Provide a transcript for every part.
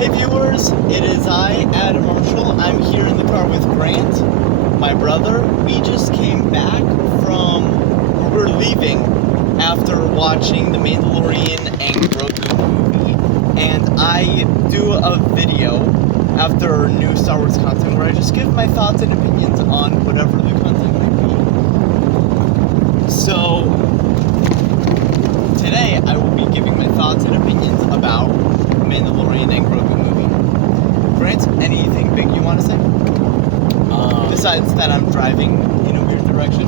Hey viewers, it is I, Adam Marshall. I'm here in the car with Grant, my brother. We just came back from, we're leaving after watching the Mandalorian and Grogu movie. And I do a video after new Star Wars content where I just give my thoughts and opinions on whatever the content might be. So, today I will be giving my thoughts and opinions about Mandalorian and Grogu movie. Grant, anything big you want to say? Besides that I'm driving in a weird direction.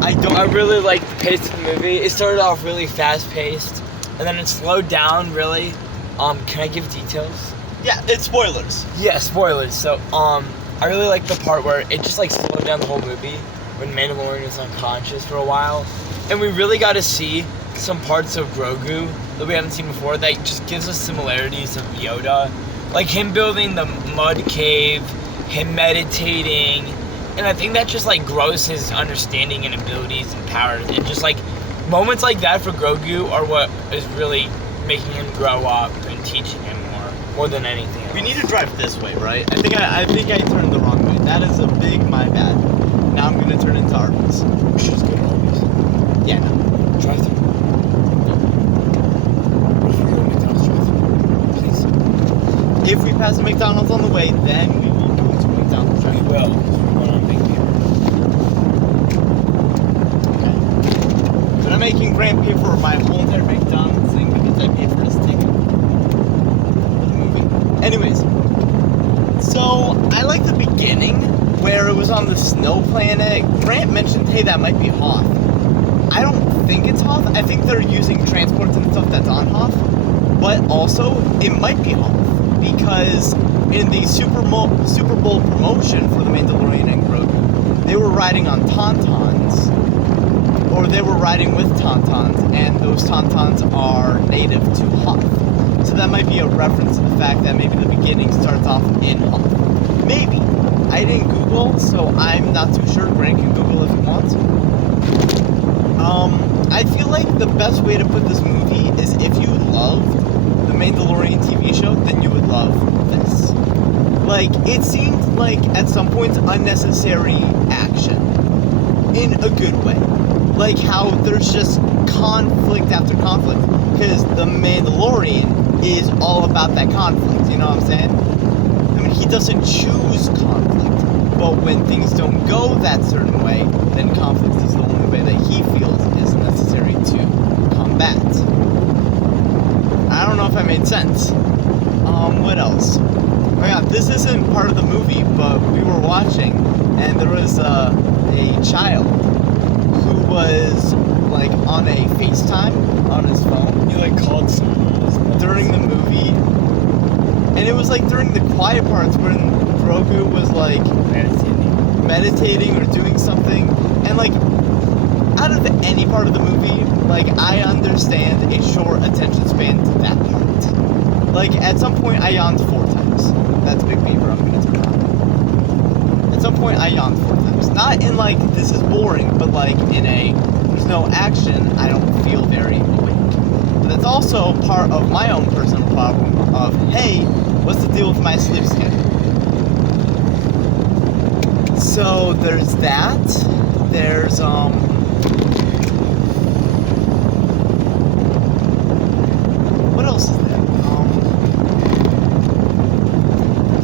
I really liked the pace of the movie. It started off really fast paced, and then it slowed down really. Can I give details? Yeah, it's spoilers. Yeah, spoilers. So, I really liked the part where it just like slowed down the whole movie when Mandalorian was unconscious for a while. And we really got to see some parts of Grogu that we haven't seen before that just gives us similarities of Yoda. Like him building the mud cave, him meditating, and I think that just like grows his understanding and abilities and powers. And just like moments like that for Grogu are what is really making him grow up and teaching him more than anything else. We need to drive this way, right? I think I turned the wrong way. That is a big my bad. Now I'm gonna turn into Arby's. We should just go to Arby's. Yeah, no. Drive through. What if we go to McDonald's drive-thru? Please. If we pass the McDonald's on the way, then we will go to McDonald's We drive. will. We're on vacation. Okay. But I'm making Grant pay for my whole entire McDonald's thing because I paid for his ticket for the movie. Anyways, so I like the beginning where it was on the snow planet. Grant mentioned, hey, that might be Hoth. I don't think it's Hoth. I think they're using transports and stuff that's on Hoth. But also, it might be Hoth. Because in the Super Bowl promotion for the Mandalorian and Grogu, they were riding on Tauntauns. Or they were riding with Tauntauns. And those Tauntauns are native to Hoth. So that might be a reference to the fact that maybe the beginning starts off in Hoth. Maybe. I didn't Google, so I'm not too sure. Grant can Google if he wants. I feel like the best way to put this movie is if you loved the Mandalorian TV show, then you would love this. Like, it seemed like at some points unnecessary action in a good way. Like how there's just conflict after conflict because the Mandalorian is all about that conflict, you know what I'm saying? I mean, he doesn't choose conflict, but when things don't go that certain way, then conflict is the only way that he feels is necessary to combat. I don't know if I made sense. What else? Oh yeah, this isn't part of the movie, but we were watching, and there was a child who was like on a FaceTime on his phone. You like called someone during the movie, and it was like during the quiet parts when Grogu was like meditating or doing something, and like out of any part of the movie, like I understand a short attention span to that part. Like at some point I yawned 4 times. That's Big Beaver, I'm gonna turn on. At some point I yawned 4 times. Not in like this is boring, but like in a there's no action, I don't feel very awake. But that's also part of my own personal problem of, hey, what's the deal with my sleep schedule? So there's that. There's what else is there?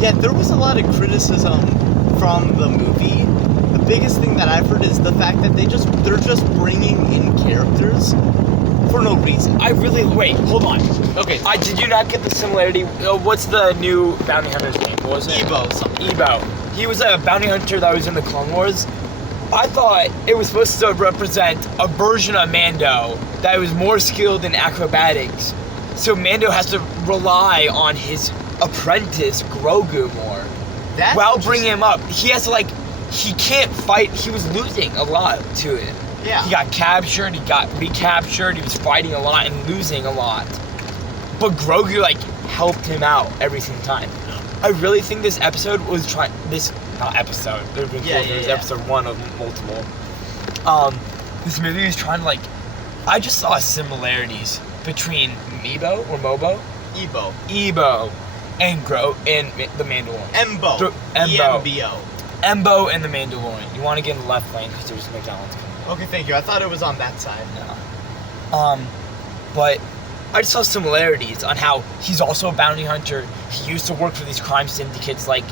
Yeah, there was a lot of criticism from the movie. The biggest thing that I've heard is the fact that they're just bringing in characters for no reason. Wait, hold on. Okay. Did you not get the similarity? What's the new bounty hunter's name? What was it? Ebo something. Ebo. He was a bounty hunter that was in the Clone Wars. I thought it was supposed to represent a version of Mando that was more skilled in acrobatics. So Mando has to rely on his apprentice, Grogu, more. That's while bringing him up. He has to, he can't fight. He was losing a lot to it. Yeah. He got captured, he got recaptured, he was fighting a lot and losing a lot. But Grogu, helped him out every single time. I really think this episode was episode 1 of multiple. This movie was trying to, I just saw similarities between Mobo Ebo. and the Mandalorian. Embo. Embo. EMBO. Embo and the Mandalorian. You want to get in the left lane because there's McDonald's coming. Okay, thank you. I thought it was on that side. No. But I just saw similarities on how he's also a bounty hunter. He used to work for these crime syndicates like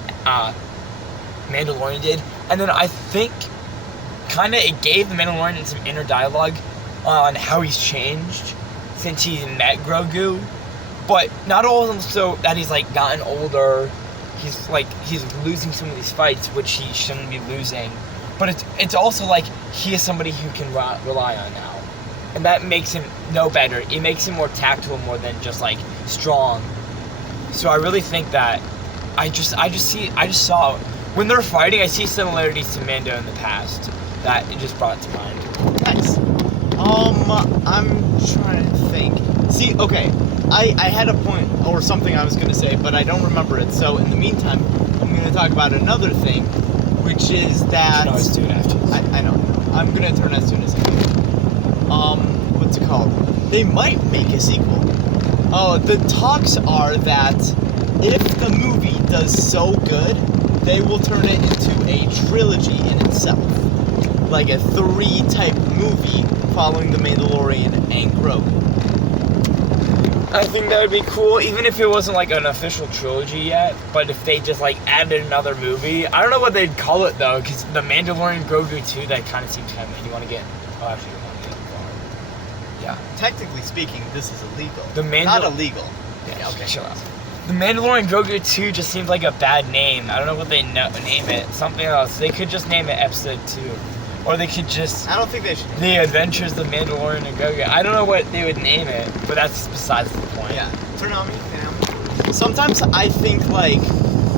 Mandalorian did. And then I think kind of it gave the Mandalorian some inner dialogue on how he's changed since he met Grogu. But not also that he's like gotten older. He's losing some of these fights, which he shouldn't be losing. But it's also like he is somebody who can rely on now. And that makes him no better. It makes him more tactile more than just like strong. So I really think that I just saw when they're fighting, I see similarities to Mando in the past that it just brought to mind. Nice. I'm trying to think. See, okay, I had a point or something I was going to say, but I don't remember it. So in the meantime, I'm going to talk about another thing, which is that... You can always do it after this. I know. I'm going to turn as soon as I can. What's it called? They might make a sequel. The talks are that if the movie does so good, they will turn it into a trilogy in itself. Like a 3-type movie following the Mandalorian and Grogu. I think that would be cool, even if it wasn't like an official trilogy yet. But if they just like added another movie, I don't know what they'd call it though, because the Mandalorian Grogu 2, that kind of seems kind of. You want to get? Oh, actually, you want to get far. Yeah. Technically speaking, this is illegal. The Not illegal. Yeah, okay, chill out. The Mandalorian Grogu 2 just seems like a bad name. I don't know what they name it. Something else. They could just name it Episode 2. Or they could just... I don't think they should. The Adventures of the Mandalorian and Grogu. I don't know what they would name it, but that's besides the point. Yeah. Turn on me. Sometimes I think like...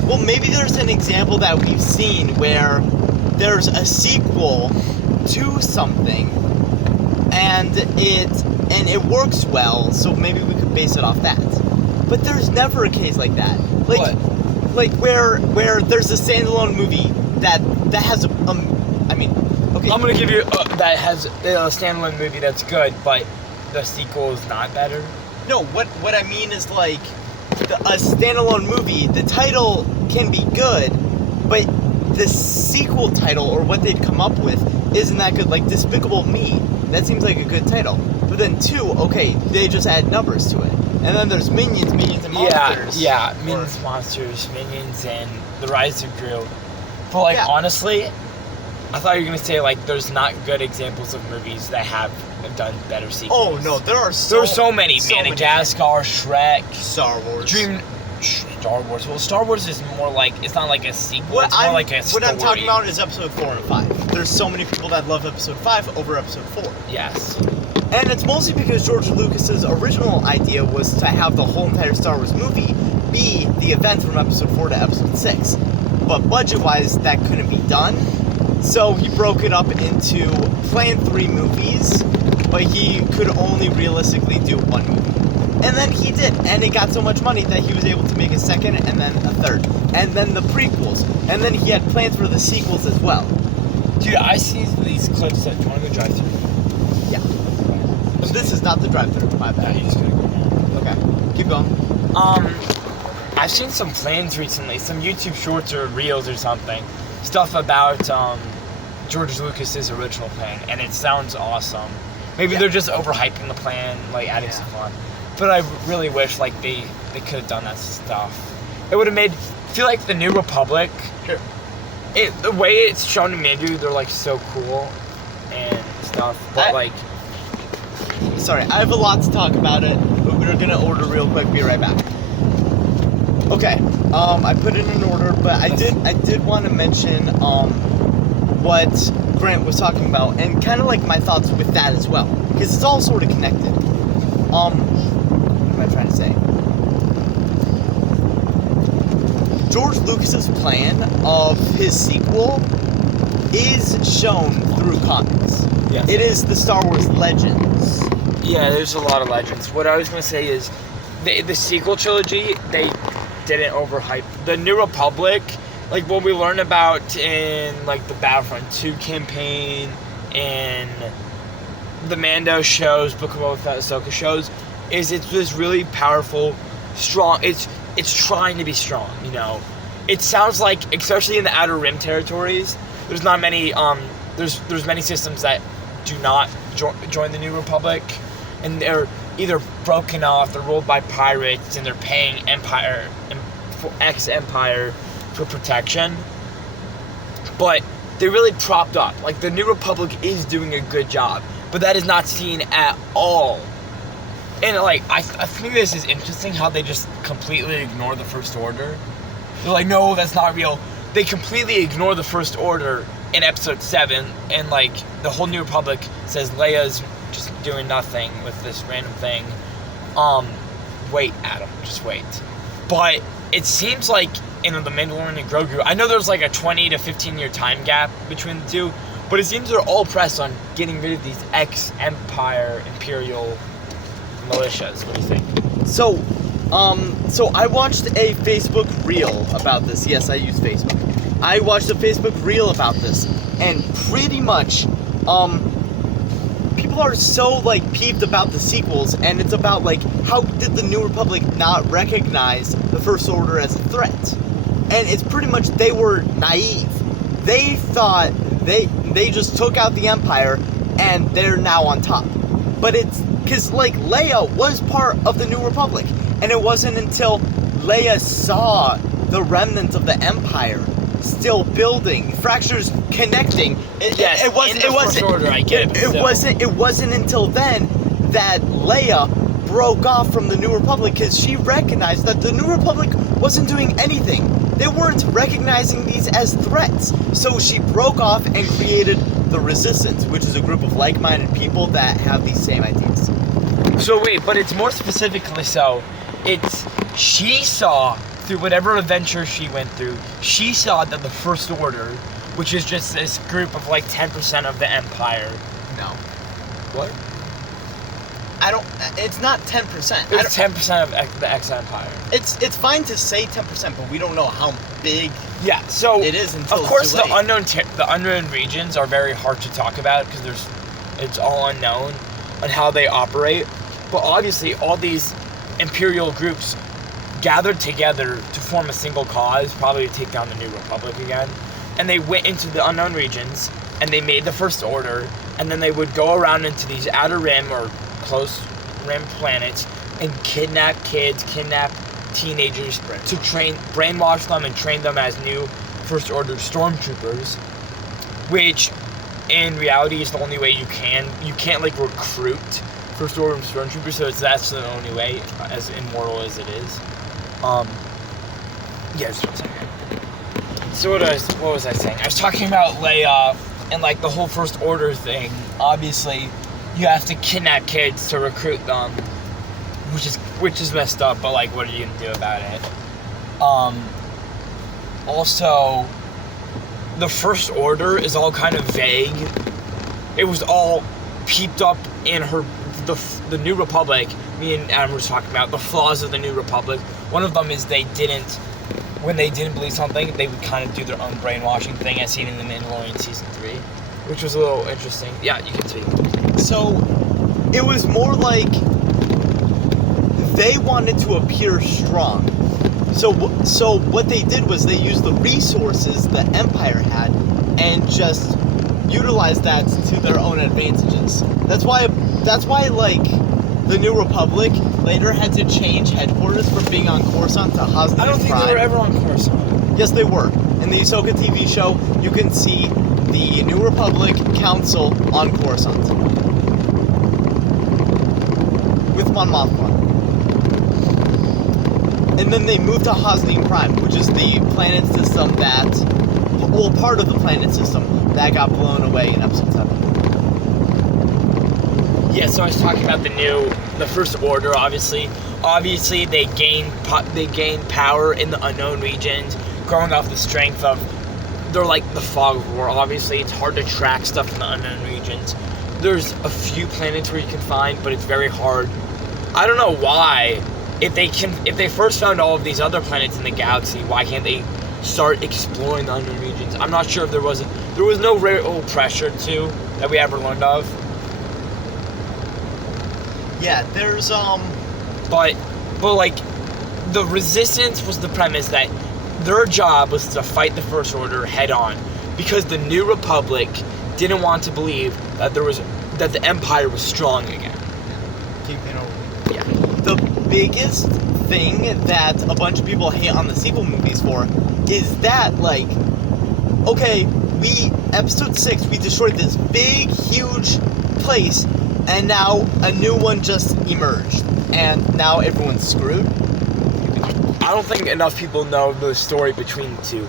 Well, maybe there's an example that we've seen where there's a sequel to something and it works well, so maybe we could base it off that. But there's never a case like that. Like, what? Like where there's a standalone movie that has I mean, okay. I'm gonna give you that has a standalone movie that's good, but the sequel is not better. No, what I mean is like a standalone movie. The title can be good, but the sequel title or what they'd come up with isn't that good. Like Despicable Me, that seems like a good title. But then 2, okay, they just add numbers to it. And then there's Minions and Monsters. Yeah, Minions, Monsters, Minions, and The Rise of Gru. But like honestly, I thought you were gonna say like there's not good examples of movies that have done better sequels. Oh no, there's so many. Madagascar, Shrek, Star Wars, Star Wars. Well, Star Wars is more like it's not like a sequel. It's more like a story. What I'm talking about is Episode 4 and 5. There's so many people that love Episode 5 over Episode 4. Yes. And it's mostly because George Lucas's original idea was to have the whole entire Star Wars movie be the event from Episode 4 to Episode 6. But budget-wise, that couldn't be done. So he broke it up into planned 3 movies, but he could only realistically do 1 movie. And then he did, and it got so much money that he was able to make a second and then a third. And then the prequels. And then he had plans for the sequels as well. Dude, I see these clips that... Do you want to go drive through? Yeah. This is not the drive-thru, my bad. Yeah, you just gotta go now. Okay, keep going. I've seen some plans recently, some YouTube shorts or reels or something, stuff about George Lucas's original plan, and it sounds awesome. Maybe they're just overhyping the plan, like adding stuff on. But I really wish like they could have done that stuff. It would have made feel like the New Republic. Sure. The way it's shown in Mandu, they're like so cool and stuff, but Sorry, I have a lot to talk about it, but we're gonna order real quick. Be right back. Okay, I put it in order, but I did want to mention what Grant was talking about, and kind of like my thoughts with that as well, because it's all sort of connected. What am I trying to say? George Lucas's plan of his sequel is shown through comics. Yes. It is the Star Wars Legends. Yeah, there's a lot of legends. What I was going to say is, the sequel trilogy, they didn't overhype. The New Republic, like what we learn about in like the Battlefront 2 campaign, and the Mando shows, Book of Boba Fett, Ahsoka shows, is it's this really powerful strong. It's trying to be strong. You know, it sounds like, especially in the Outer Rim territories, there's not many. There's many systems that do not join the New Republic, and they're either broken off, they're ruled by pirates, and they're paying ex-Empire for protection. But they really propped up. Like, the New Republic is doing a good job, but that is not seen at all. And, like, I think this is interesting how they just completely ignore the First Order. They're like, no, that's not real. They completely ignore the First Order in Episode 7, and, like, the whole New Republic says Leia's just doing nothing with this random thing. Wait, Adam, just wait. But it seems like in The Mandalorian and Grogu, I know there's like a 20 to 15 year time gap between the two, but it seems they're all pressed on getting rid of these ex-Empire Imperial militias. What do you think? So I watched a Facebook reel about this. Yes, I use Facebook. I watched a Facebook reel about this, and pretty much, people are so, like, peeved about the sequels, and it's about, like, how did the New Republic not recognize the First Order as a threat? And it's pretty much, they were naive. They thought they just took out the Empire, and they're now on top. But it's, because, like, Leia was part of the New Republic, and it wasn't until Leia saw the remnants of the Empire still building, fractures connecting. It wasn't until then that Leia broke off from the New Republic, because she recognized that the New Republic wasn't doing anything. They weren't recognizing these as threats. So she broke off and created the Resistance, which is a group of like-minded people that have these same ideas. So wait, but it's more specifically so. She saw, through whatever adventure she went through, she saw that the First Order, which is just this group of like 10% of the Empire. No. What? It's not 10%. It's 10% of the ex-Empire. It's fine to say 10%, but we don't know how big. Yeah, so it is until of course it's too late. the unknown regions are very hard to talk about because it's all unknown on how they operate. But obviously, all these Imperial groups gathered together to form a single cause, probably to take down the New Republic again. And they went into the unknown regions, and they made the First Order, and then they would go around into these Outer Rim or Close Rim planets and kidnap kids, kidnap teenagers to brainwash them and train them as new First Order stormtroopers, which in reality is the only way you can't like recruit First Order stormtroopers, so that's the only way, as immoral as it is. Yeah, just 1 second. So what was I saying? I was talking about Leia and like the whole First Order thing. Obviously, you have to kidnap kids to recruit them, which is messed up. But like, what are you gonna do about it? Also, the First Order is all kind of vague. It was all peeped up in the New Republic. Me and Adam were talking about the flaws of the New Republic. One of them is when they didn't believe something, they would kind of do their own brainwashing thing, as seen in The Mandalorian Season 3, which was a little interesting. Yeah, you can speak. So, it was more like they wanted to appear strong. So what they did was they used the resources the Empire had and just utilized that to their own advantages. That's why like the New Republic later had to change headquarters from being on Coruscant to Hosnian Prime. I don't think they were ever on Coruscant. Yes, they were. In the Ahsoka TV show, you can see the New Republic Council on Coruscant with Mon Mothma. And then they moved to Hosnian Prime, which is the planet system part of the planet system that got blown away in Episode 7. Yeah, so I was talking about the First Order, obviously. Obviously, they gain power in the unknown regions, growing off the strength of, they're like the fog of war. Obviously, it's hard to track stuff in the unknown regions. There's a few planets where you can find, but it's very hard. I don't know why. If they first found all of these other planets in the galaxy, why can't they start exploring the unknown regions? I'm not sure if there was no real pressure to that we ever learned of. Yeah, there's But like, the Resistance was the premise that their job was to fight the First Order head on, because the New Republic didn't want to believe that the Empire was strong again. Keeping over. Yeah. The biggest thing that a bunch of people hate on the sequel movies for is that, like, okay, episode 6, we destroyed this big, huge place, and now a new one just emerged, and now everyone's screwed. I don't think enough people know the story between the two.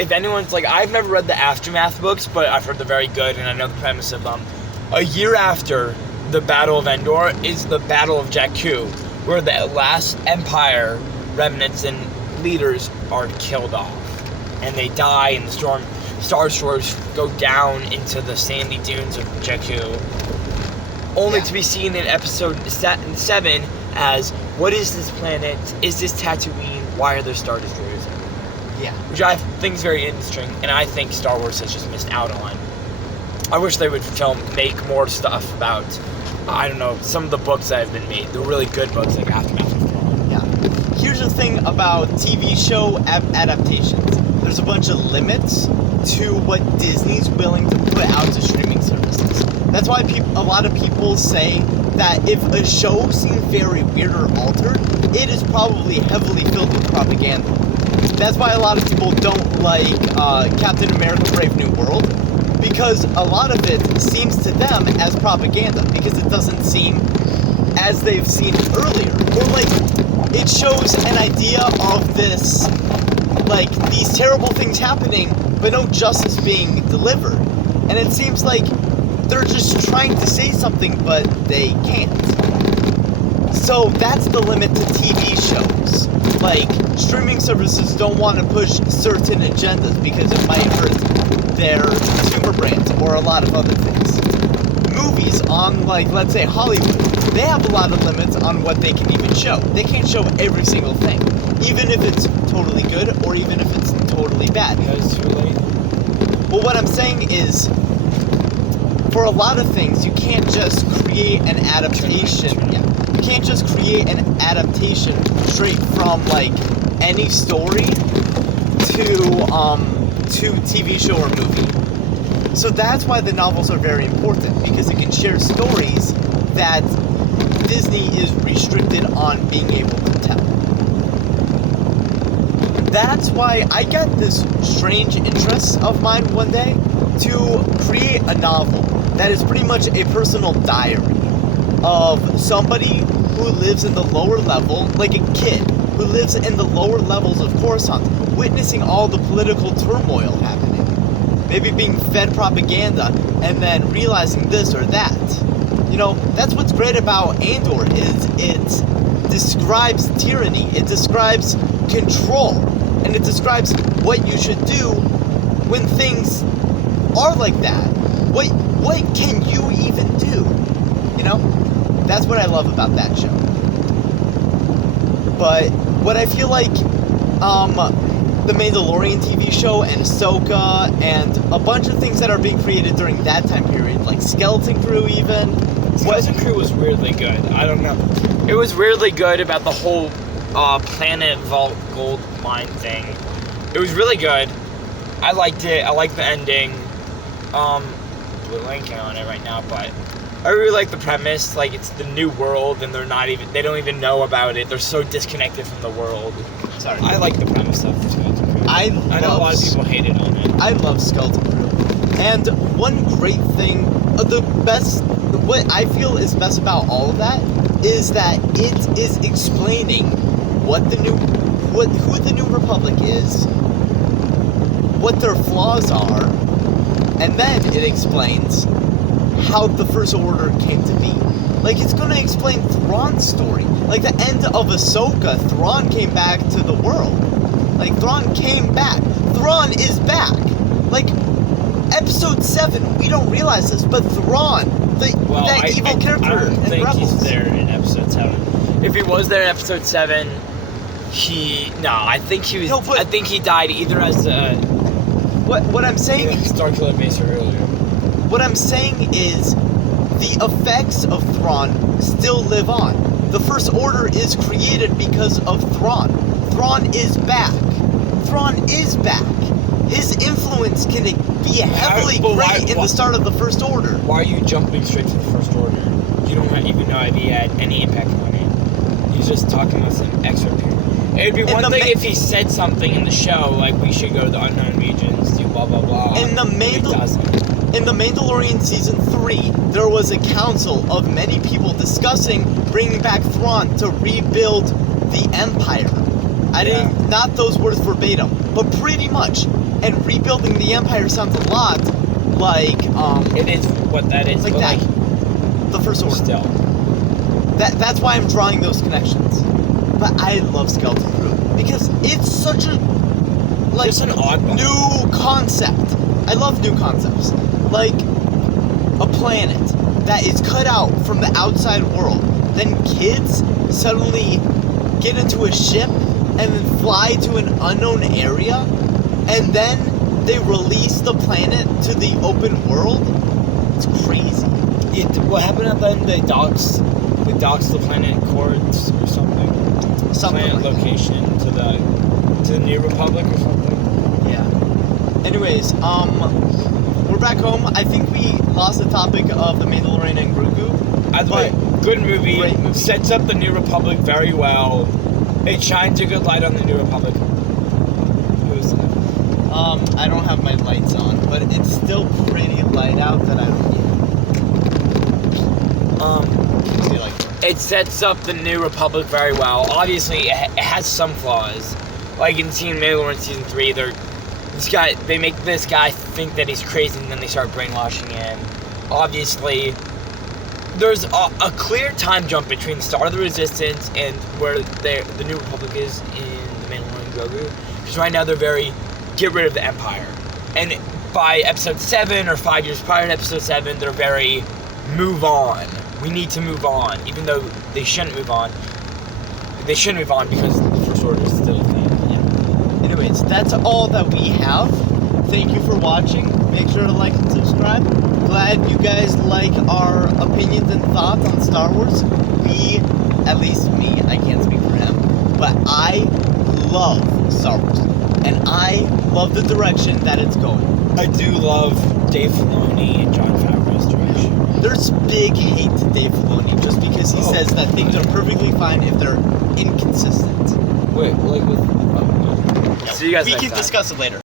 If anyone's like, I've never read the Aftermath books, but I've heard they're very good, and I know the premise of them. A year after the Battle of Endor is the Battle of Jakku, where the last Empire remnants and leaders are killed off. And they die, and the Star Destroyers go down into the sandy dunes of Jakku. Only to be seen in episode 7 as, what is this planet? Is this Tatooine? Why are there Star Destroyers? Yeah. Which I think is very interesting, and I think Star Wars has just missed out on. I wish they would make more stuff about, I don't know, some of the books that have been made. The really good books like Aftermath and Thrawn. Yeah. Here's the thing about TV show adaptations. There's a bunch of limits to what Disney's willing to put out to streaming services. That's why a lot of people say that if a show seems very weird or altered, it is probably heavily filled with propaganda. That's why a lot of people don't like Captain America Brave New World, because a lot of it seems to them as propaganda, because it doesn't seem as they've seen earlier. Or like, it shows an idea of this, like, these terrible things happening, but no justice being delivered. And it seems like they're just trying to say something, but they can't. So that's the limit to TV shows. Like, streaming services don't want to push certain agendas because it might hurt their consumer brands or a lot of other things. Movies on, like, let's say Hollywood, they have a lot of limits on what they can even show. They can't show every single thing, even if it's totally good or even if it's totally bad. Because too late. Well, what I'm saying is, for a lot of things, you can't just create an adaptation. Yeah, you can't just create an adaptation straight from, like, any story to TV show or movie. So that's why the novels are very important, because it can share stories that Disney is restricted on being able to tell. That's why I got this strange interest of mine one day to create a novel that is pretty much a personal diary of somebody who lives in the lower level, like a kid who lives in the lower levels of Coruscant, witnessing all the political turmoil happening. Maybe being fed propaganda and then realizing this or that. You know, that's what's great about Andor, is it describes tyranny, it describes control, and it describes what you should do when things are like that. What can you even do? You know? That's what I love about that show. But what I feel like the Mandalorian TV show and Ahsoka and a bunch of things that are being created during that time period, like Skeleton Crew even. Skeleton Crew was weirdly good. I don't know. It was weirdly good about the whole planet vault gold mine thing. It was really good. I liked it. I liked the ending. We're linking on it right now, but I really like the premise. Like, it's the new world, and they don't even know about it. They're so disconnected from the world. Sorry. I like the premise of Skeleton Crew. I know a lot of people hated on it. I love Skeleton Crew. And one great thing, what I feel is best about all of that is that it is explaining who the New Republic is, what their flaws are, and then it explains how the First Order came to be. Like, it's going to explain Thrawn's story. Like, the end of Ahsoka, Thrawn came back to the world. Like, Thrawn came back. Thrawn is back. Like, episode 7, we don't realize this, but Thrawn, that evil character I don't think Rebels. he's there in episode 7. If he was there in episode 7, I think he was. No, but- I think he died either as a. What I'm saying Starkiller Mesa earlier. What I'm saying is the effects of Thrawn still live on. The First Order is created because of Thrawn. Thrawn is back. Thrawn is back. His influence can be heavily great in the start of the First Order. Why are you jumping straight to the First Order? You don't even know if he had any impact on it. He's just talking with some excerpt here. It'd be one thing if he said something in the show, like we should go to the unknown regions, do blah blah blah. In the Mandalorian Season 3, there was a council of many people discussing bringing back Thrawn to rebuild the Empire. Not those words verbatim, but pretty much. And rebuilding the Empire sounds a lot like, It is what that is. Like that. The First Order. Still. That's why I'm drawing those connections. But I love Skeleton Crew because it's such a Just an oddball. new concept. I love new concepts. Like a planet that is cut out from the outside world. Then kids suddenly get into a ship and then fly to an unknown area, and then they release the planet to the open world. It's crazy. What happened at the end? They docks the planet Cords or something. Planet Like location to the New Republic or something. Yeah. Anyways, we're back home. I think we lost the topic of the Mandalorian and Grogu. Either way, good movie. Great movie. Sets up the New Republic very well. It shines a good light on the New Republic. I don't have my lights on, but it's still pretty light out that I don't feel like It sets up the New Republic very well. Obviously, it has some flaws. Like in Mandalorian Season 3, they make this guy think that he's crazy, and then they start brainwashing him. Obviously, there's a clear time jump between the start of the Resistance and where the New Republic is in the Mandalorian Grogu. Because right now they're very get rid of the Empire. And by Episode 7 or 5 years prior to Episode 7, they're very move on. We need to move on, even though they shouldn't move on. They shouldn't move on because the First Order is still a thing. Yeah. Anyways, that's all that we have. Thank you for watching. Make sure to like and subscribe. Glad you guys like our opinions and thoughts on Star Wars. At least me, I can't speak for him, but I love Star Wars. And I love the direction that it's going. I do love Dave Filoni and Jon Favreau's direction. There's big hate to Dave Filoni just because he says that things are perfectly fine if they're inconsistent. Wait, like with... Yeah, See you guys we next can time. discuss it later.